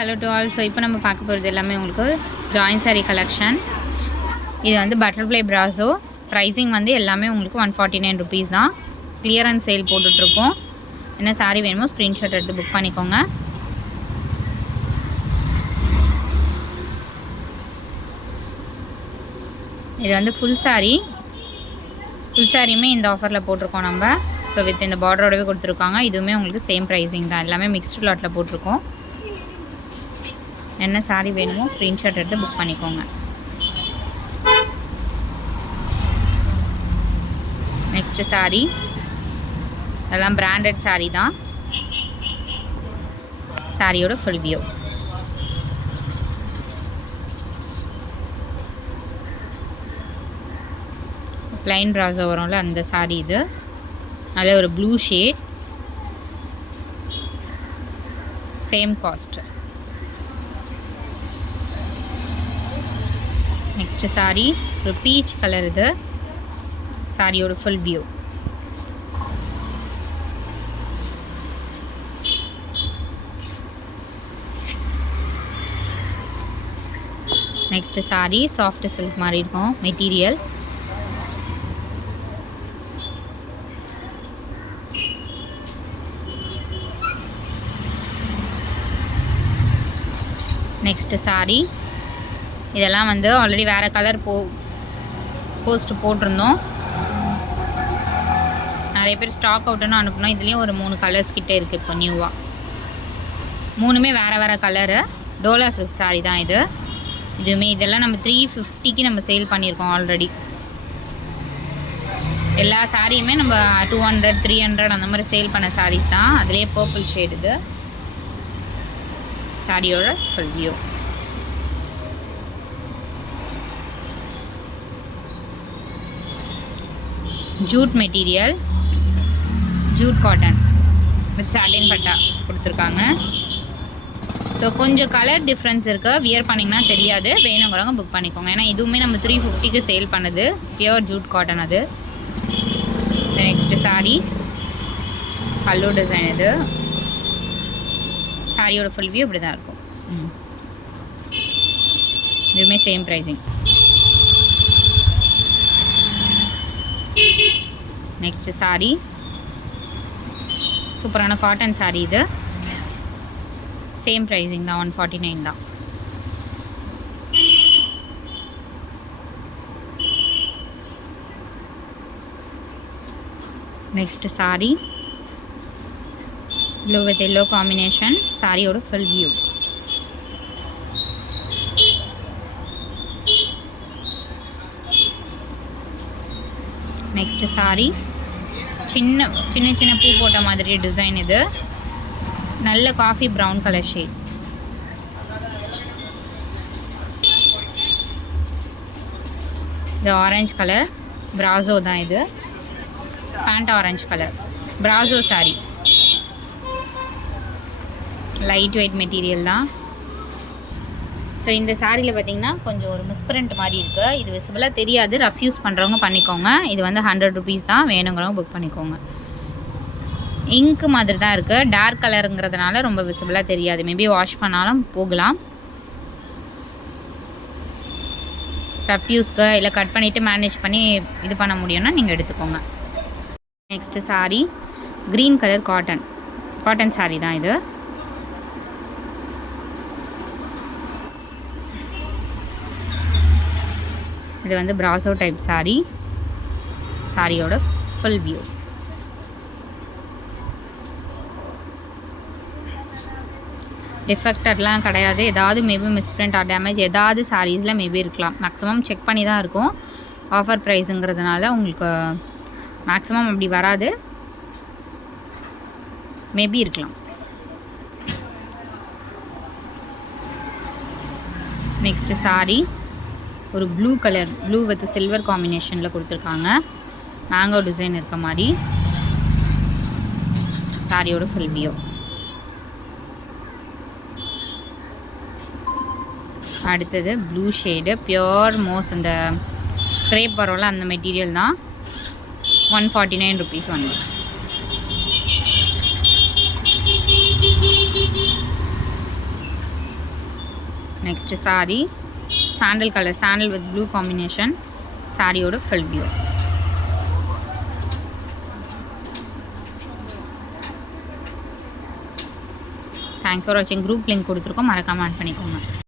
Hello to all. So இப்போ நம்ம பார்க்க போகிறது எல்லாமே உங்களுக்கு ஜாயின் சாரீ கலெக்ஷன். இது வந்து பட்டர்ஃப்ளை ப்ராஸோ. ப்ரைஸிங் வந்து எல்லாமே உங்களுக்கு 149 ருபீஸ் தான். கிளியரன்ஸ் சேல் போட்டுட்ருக்கோம். என்ன சாரீ வேணுமோ ஸ்க்ரீன்ஷாட் எடுத்து புக் பண்ணிக்கோங்க. இது வந்து ஃபுல் சாரியுமே இந்த ஆஃபரில் போட்டிருக்கோம் நம்ம. ஸோ வித் இந்த பார்டரோடவே கொடுத்துருக்காங்க. இதுவுமே உங்களுக்கு சேம் ப்ரைஸிங் தான். எல்லாமே மிக்ஸ்டு லாட்டில் போட்டிருக்கோம். என்ன சாரீ வேணுமோ ஸ்க்ரீன்ஷாட் எடுத்து புக் பண்ணிக்கோங்க. நெக்ஸ்ட்டு சாரீ இதெல்லாம் பிராண்டட் சாரீ தான். சாரியோட ஃபுல் வியூ. ப்ளைன் ப்ராஸோ வரும்ல அந்த சாரீ இது. நல்ல ஒரு blue shade. Same cost. Next sari ஒரு பீச் கலர். இது சாரியோட full view. Next sari soft silk மாதிரி இருக்கும் மெட்டீரியல். நெக்ஸ்ட் சாரீ இதெல்லாம் வந்து ஆல்ரெடி வேறு கலர் போஸ்ட் போட்டிருந்தோம். நிறைய பேர் ஸ்டாக் அவுட்டுன்னு அனுப்பினோம். இதுலேயும் ஒரு 3 கலர்ஸ் கிட்டே இருக்குது இப்போ நியூவாக. 3மே வேறு கலரு. டோலா சில்க் சாரீ தான் இது. இதுவுமே இதெல்லாம் நம்ம 350க்கு நம்ம சேல் பண்ணியிருக்கோம் ஆல்ரெடி. எல்லா சாரியுமே நம்ம 200 300 அந்த மாதிரி சேல் பண்ண சாரீஸ் தான். அதுலேயே பர்பிள் ஷேட். இது சாரியோட full view. Jute material, jute cotton with satin பட்டா கொடுத்துருக்காங்க. ஸோ கொஞ்சம் கலர் டிஃப்ரென்ஸ் இருக்குது. வியர் பண்ணிங்கன்னா தெரியாது. வேணுங்கிறவங்க புக் பண்ணிக்கோங்க. ஏன்னா இதுவுமே நம்ம 350க்கு சேல் பண்ணுது. பியூர் ஜூட் காட்டன் அது. நெக்ஸ்ட்டு சாரீ பல்லு டிசைன். இது சாரியோட ஃபுல் வியூ இப்படி தான் இருக்கும். இதுவுமே சேம் ப்ரைஸிங். நெக்ஸ்ட் சாரீ சூப்பரான காட்டன் சாரீ. இது சேம் ப்ரைஸிங் தான். 149 தான். Next sari blue with yellow combination. சாரியோட ஃபுல் வியூ. நெக்ஸ்ட் சாரீ சின்ன பூ போட்ட மாதிரி டிசைன். இது நல்ல காஃபி ப்ரௌன் கலர் ஷேட். இது ஆரஞ்சு கலர் ப்ராஸோ தான். இது pant orange colour ப்ராஸோ sari. Light weight material தான். ஸோ இந்த சாரியில் பார்த்திங்கன்னா கொஞ்சம் ஒரு மிஸ்பிரிண்ட் மாதிரி இருக்குது. இது விசிபிளாக தெரியாது. ரஃப் யூஸ் பண்ணுறவங்க பண்ணிக்கோங்க. இது வந்து 100 ருபீஸ் தான். வேணுங்கிறவங்க புக் பண்ணிக்கோங்க. இங்கு மாதிரி தான் இருக்குது. டார்க் கலருங்கிறதுனால ரொம்ப விசிபிளாக தெரியாது. மேபி வாஷ் பண்ணாலும் போகலாம். ரஃப் யூஸ்க்கு இல்லை கட் பண்ணிவிட்டு மேனேஜ் பண்ணி இது பண்ண முடியும்னா நீங்கள் எடுத்துக்கோங்க. Next sari green colour cotton sari தான் இது. இது வந்து ப்ராஸோ டைப் சாரீ. சாரியோட ஃபுல் வியூ. டிஃபெக்டட்லாம் கிடையாது. ஏதாவது மேபி மிஸ்பிரிண்ட் ஆர் டேமேஜ் ஏதாவது சாரீஸில் மேபி இருக்கலாம். மேக்ஸிமம் செக் பண்ணி தான் இருக்கும். ஆஃபர் ப்ரைஸுங்கிறதுனால உங்களுக்கு மேக்ஸிமம் அப்படி வராது. மேபி இருக்கலாம். நெக்ஸ்ட்டு சாரீ ஒரு ப்ளூ வித் சில்வர் காம்பினேஷனில் கொடுத்துருக்காங்க. மேங்கோ டிசைன் இருக்க மாதிரி. சாரியோட ஃபுல் வியூ. அடுத்தது ப்ளூ ஷேடு பியோர் மோஸ். அந்த க்ரேப் வரும்ல அந்த மெட்டீரியல் தான். 149 rupees only. Next sorry sandal colour, sandal with blue combination. சாரியோட ஃபுல் வியூ. தேங்க்ஸ் ஃபார் வாட்சிங். குரூப் லிங்க் கொடுத்துருக்கோம், மறக்காமல் ஆட் பண்ணிக்கோங்க.